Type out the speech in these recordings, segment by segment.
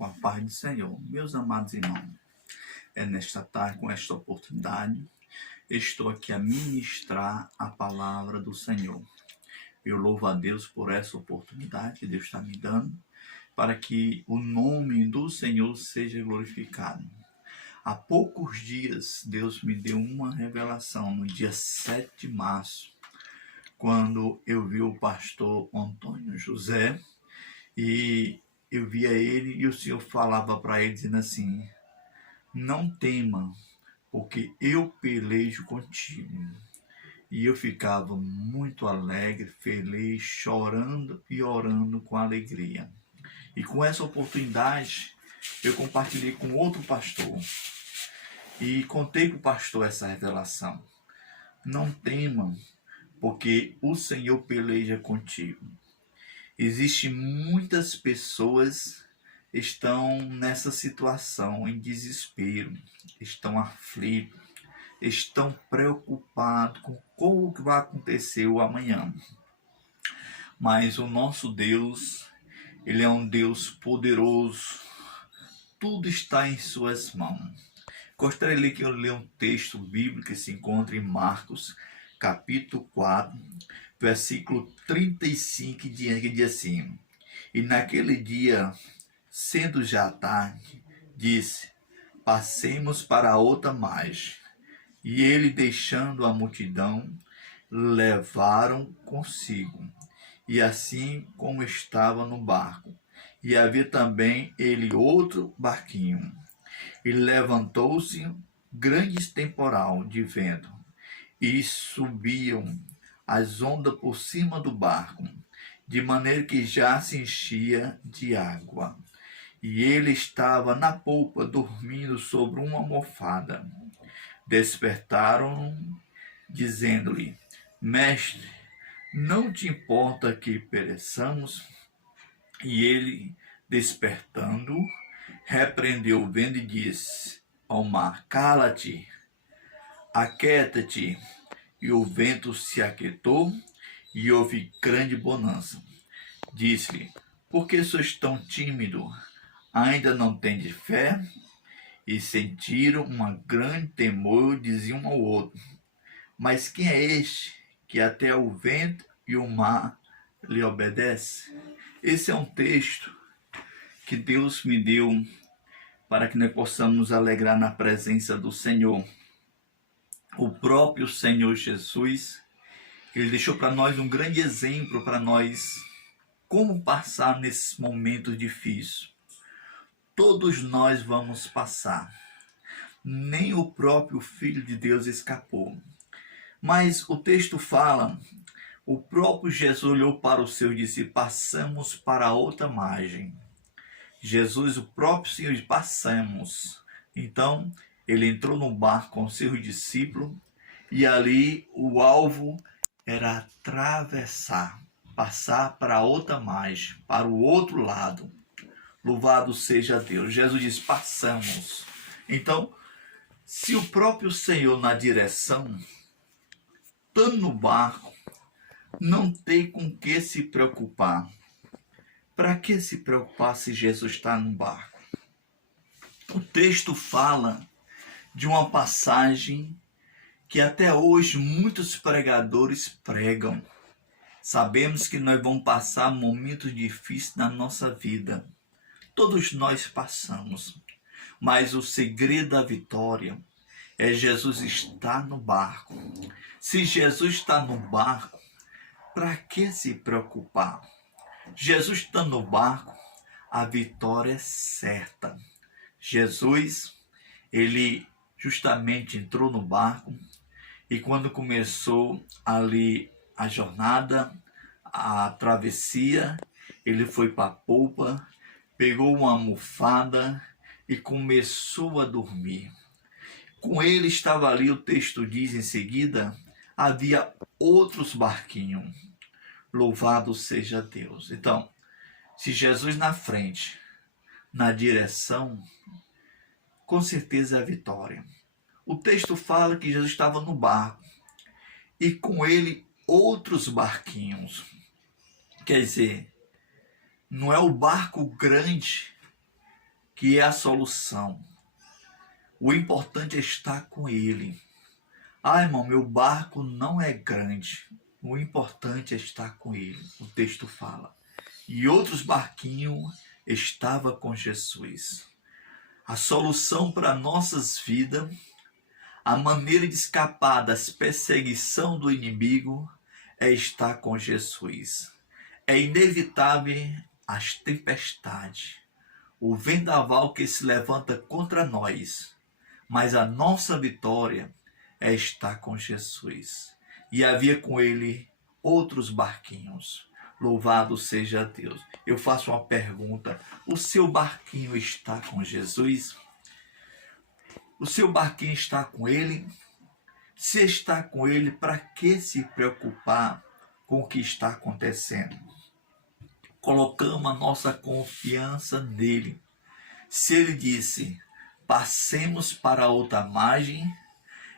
Com a paz do Senhor. Meus amados irmãos, nesta tarde, com esta oportunidade, estou aqui a ministrar a palavra do Senhor. Eu louvo a Deus por essa oportunidade que Deus está me dando, para que o nome do Senhor seja glorificado. Há poucos dias, Deus me deu uma revelação, no dia 7 de março, quando eu vi o pastor Antônio José, e eu via ele e o Senhor falava para ele, dizendo assim: não tema, porque eu pelejo contigo. E eu ficava muito alegre, feliz, chorando e orando com alegria. E com essa oportunidade, eu compartilhei com outro pastor e contei para o pastor essa revelação. Não tema, porque o Senhor peleja contigo. Existem muitas pessoas que estão nessa situação, em desespero, estão aflitos, estão preocupados com como que vai acontecer o amanhã. Mas o nosso Deus, Ele é um Deus poderoso, tudo está em suas mãos. Gostaria que eu leia um texto bíblico que se encontra em Marcos, capítulo 4, versículo 35 que diz assim: e naquele dia, sendo já tarde, disse: passemos para outra margem. E ele, deixando a multidão, levaram consigo, e assim como estava no barco. E havia também ele outro barquinho. E levantou-se grande temporal de vento, e subiam as ondas por cima do barco, de maneira que já se enchia de água. E ele estava na polpa, dormindo sobre uma almofada. Despertaram, dizendo-lhe: mestre, não te importa que pereçamos? E ele, despertando, repreendeu o vento e disse ao mar: cala-te, aquieta-te. E o vento se aquietou, e houve grande bonança. Disse-lhe: por que sois tão tímido? Ainda não tendes fé? E sentiram um grande temor, e diziam um ao outro: mas quem é este que até o vento e o mar lhe obedece? Esse é um texto que Deus me deu para que nós possamos nos alegrar na presença do Senhor. O próprio Senhor Jesus, Ele deixou para nós um grande exemplo para nós como passar nesses momentos difíceis. Todos nós vamos passar. Nem o próprio Filho de Deus escapou. Mas o texto fala, o próprio Jesus olhou para os seus e disse: passamos para outra margem. Jesus, o próprio Senhor, disse: passamos. Então, ele entrou no barco com seus discípulos, e ali o alvo era atravessar, passar para outra margem, para o outro lado. Louvado seja Deus. Jesus diz: passamos. Então, se o próprio Senhor na direção, estando no barco, não tem com que se preocupar. Para que se preocupar se Jesus está no barco? O texto fala de uma passagem que até hoje muitos pregadores pregam. Sabemos que nós vamos passar momentos difíceis na nossa vida. Todos nós passamos. Mas o segredo da vitória é Jesus estar no barco. Se Jesus está no barco, para que se preocupar? Jesus está no barco, a vitória é certa. Jesus, ele justamente entrou no barco, e quando começou ali a jornada, a travessia, ele foi para a polpa, pegou uma almofada e começou a dormir. Com ele estava ali, o texto diz em seguida, havia outros barquinhos. Louvado seja Deus. Então, se Jesus na frente, na direção, com certeza é a vitória. O texto fala que Jesus estava no barco e com ele outros barquinhos. Quer dizer, não é o barco grande que é a solução. O importante é estar com Ele. Ah, irmão, meu barco não é grande. O importante é estar com Ele. O texto fala. E outros barquinhos estavam com Jesus. A solução para nossas vidas, a maneira de escapar das perseguições do inimigo é estar com Jesus. É inevitável as tempestades, o vendaval que se levanta contra nós, mas a nossa vitória é estar com Jesus. E havia com ele outros barquinhos. Louvado seja Deus. Eu faço uma pergunta: o seu barquinho está com Jesus? O seu barquinho está com ele? Se está com ele, para que se preocupar com o que está acontecendo? Colocamos a nossa confiança nele. Se ele disse, passemos para outra margem,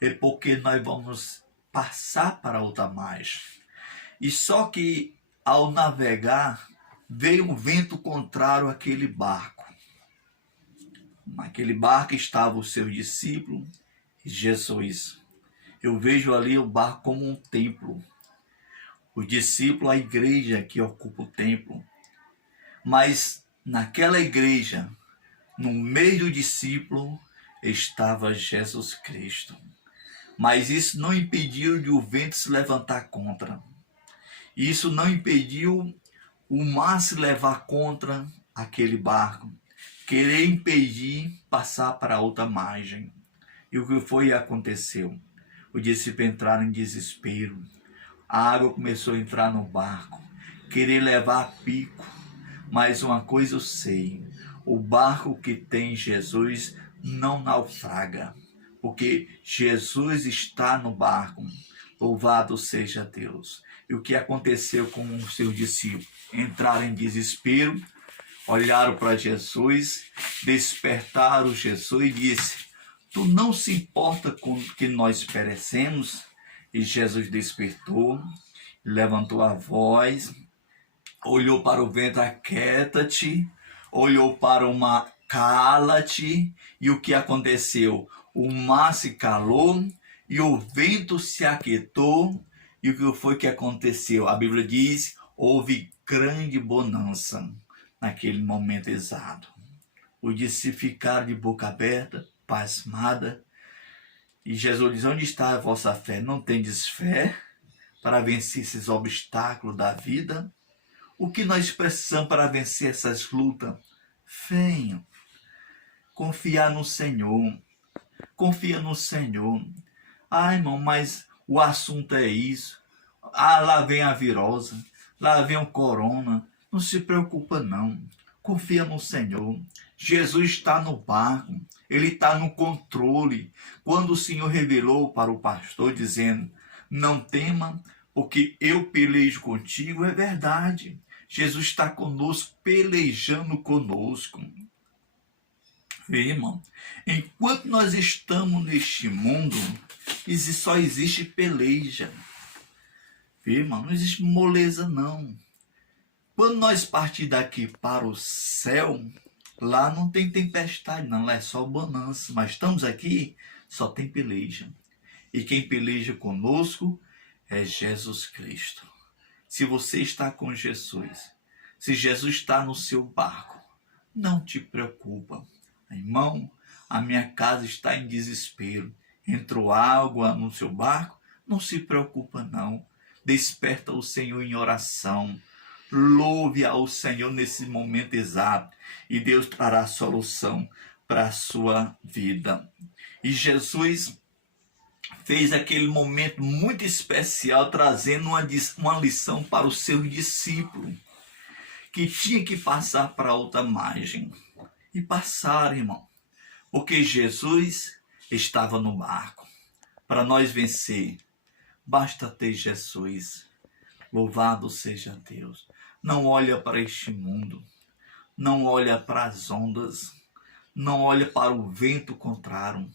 é porque nós vamos passar para outra margem. E só que ao navegar, veio um vento contrário àquele barco. Naquele barco estavam os seus discípulos e Jesus. Eu vejo ali o barco como um templo. Os discípulos, a igreja que ocupa o templo. Mas naquela igreja, no meio do discípulo, estava Jesus Cristo. Mas isso não impediu de o vento se levantar contra. Isso não impediu o mar se levar contra aquele barco, querer impedir passar para outra margem. E o que foi e aconteceu? Os discípulos entraram em desespero. A água começou a entrar no barco, querer levar a pico. Mas uma coisa eu sei, o barco que tem Jesus não naufraga, porque Jesus está no barco. Louvado seja Deus. E o que aconteceu com os seus discípulos? Entraram em desespero, olharam para Jesus, despertaram Jesus e disse: tu não se importa com que nós perecemos? E Jesus despertou, levantou a voz, olhou para o vento, aquieta-te, olhou para o mar, cala-te. E o que aconteceu? O mar se calou e o vento se aquietou. E o que foi que aconteceu? A Bíblia diz, houve grande bonança naquele momento exato. Os discípulos ficaram de boca aberta, pasmada. E Jesus diz, onde está a vossa fé? Não tendes fé para vencer esses obstáculos da vida? O que nós precisamos para vencer essas lutas? Fé. Confiar no Senhor. Confia no Senhor. Ah, irmão, mas o assunto é isso. Ah, lá vem a virose. Lá vem o corona. Não se preocupa não. Confia no Senhor. Jesus está no barco. Ele está no controle. Quando o Senhor revelou para o pastor dizendo, não tema, porque eu pelejo contigo, é verdade. Jesus está conosco, pelejando conosco. Vê, irmão, enquanto nós estamos neste mundo, só existe peleja. Vê, irmão, não existe moleza, não. Quando nós partir daqui para o céu, lá não tem tempestade, não. Lá é só bonança. Mas estamos aqui, só tem peleja. E quem peleja conosco é Jesus Cristo. Se você está com Jesus, se Jesus está no seu barco, não te preocupa. Irmão, a minha casa está em desespero. Entrou água no seu barco? Não se preocupa não. Desperta o Senhor em oração. Louve ao Senhor nesse momento exato. E Deus trará a solução para a sua vida. E Jesus fez aquele momento muito especial, trazendo uma lição para os seus discípulos, que tinha que passar para outra margem. E passaram, irmão, porque Jesus estava no barco. Para nós vencer, basta ter Jesus. Louvado seja Deus. Não olha para este mundo, não olha para as ondas, não olha para o vento contrário.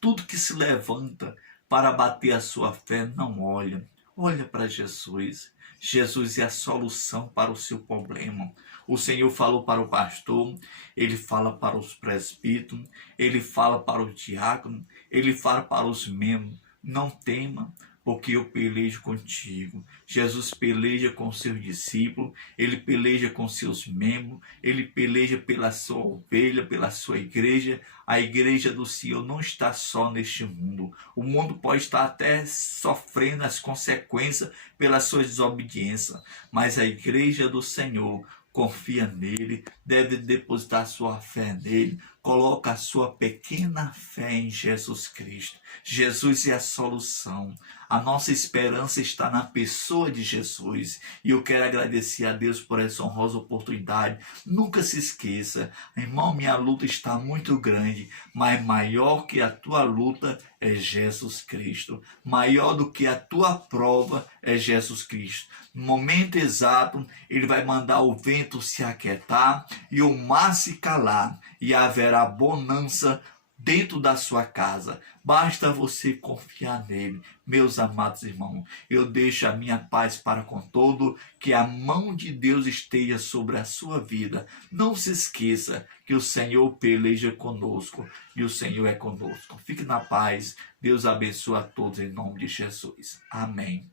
Tudo que se levanta para bater a sua fé, não olha. Olha para Jesus. Jesus é a solução para o seu problema. O Senhor falou para o pastor, ele fala para os presbíteros, ele fala para o diácono, ele fala para os membros. Não tema, porque eu pelejo contigo. Jesus peleja com seus discípulos, ele peleja com seus membros, ele peleja pela sua ovelha, pela sua igreja. A igreja do Senhor não está só neste mundo. O mundo pode estar até sofrendo as consequências pela sua desobediência, mas a igreja do Senhor confia nele, deve depositar sua fé nele, coloca a sua pequena fé em Jesus Cristo. Jesus é a solução. A nossa esperança está na pessoa de Jesus. E eu quero agradecer a Deus por essa honrosa oportunidade. Nunca se esqueça, irmão, minha luta está muito grande, mas maior que a tua luta é Jesus Cristo. Maior do que a tua prova é Jesus Cristo. No momento exato, ele vai mandar o vento se aquietar e o mar se calar, e haverá bonança dentro da sua casa. Basta você confiar nele. Meus amados irmãos, eu deixo a minha paz para com todo, que a mão de Deus esteja sobre a sua vida. Não se esqueça que o Senhor peleja conosco e o Senhor é conosco. Fique na paz. Deus abençoe a todos em nome de Jesus. Amém.